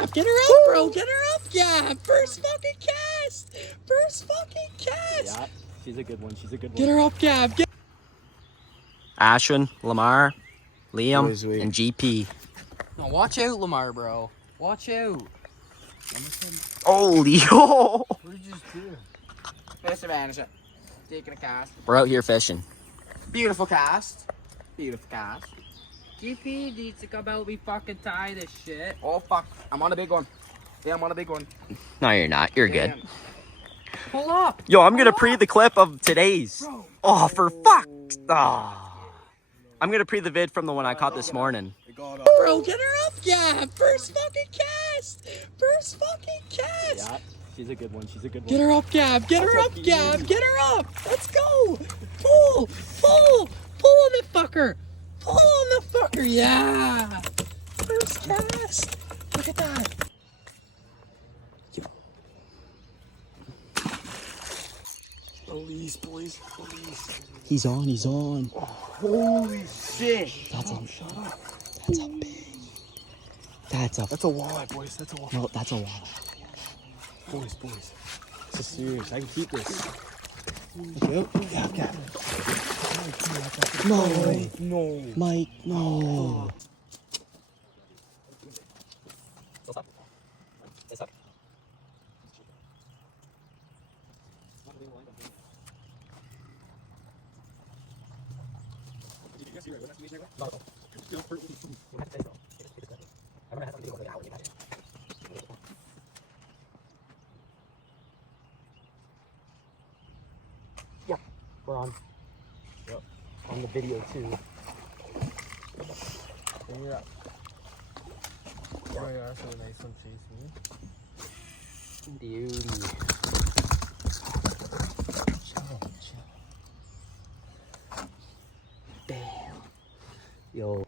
Gab. Get her up, bro. Get her up, Gab. First fucking cast. First fucking cast. Yeah, she's a good one. She's a good one. Get her up, Gab. Ashwin, Lamar, Liam, Boys, wait. and GP. Now watch out, Lamar, bro. Watch out. Oh, Leo! What did you just do? Best advantage. Taking a cast. We're out here fishing. Beautiful cast. Beautiful cast. GP needs to come out. We fucking tie this shit. Oh, fuck. I'm on a big one. Yeah, I'm on a big one. No, you're not. You're good. Damn. Pull up. Yo, I'm gonna pre the clip of today's. Oh, for fuck's. Oh. I'm gonna pre the vid from the one I caught this morning. Bro, get her up, Gab. First fucking cast. First fucking cast. Yeah, she's a good one. She's a good one. Get her up, Gab. Get her That's up, okay. Gab. Get her up. Let's go. Pull. Pull. Pull on the fucker. Pull on the fucker. Yeah. First cast. Look at that. Police, boys. Police. He's on. He's on. Holy shit. That's a big. That's That's a walleye, boys. That's a walleye. no. That's a walleye. Boys. This is serious. I can keep this. Yeah. No way, No. Mike. No. Yeah, we're on. Yep. On the video too. Yeah. Oh, yeah, that's a nice one chasing me. Beauty. Damn. Yo.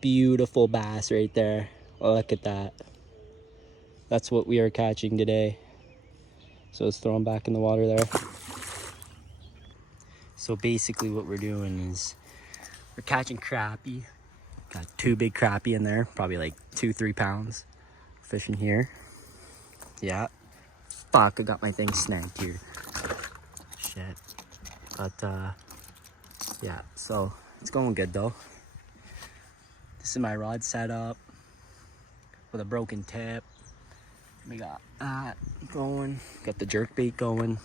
Beautiful bass right there. Oh, look at that. That's what we are catching today. So let's throw them back in the water there. So basically what we're doing is we're catching crappie. Got 2 big crappie in there, probably like 2-3 pounds. Fishing here. Yeah. Fuck, I got my thing snagged here. Shit. But yeah, so it's going good though. This is my rod setup with a broken tip. We got that going. Got the jerk bait going.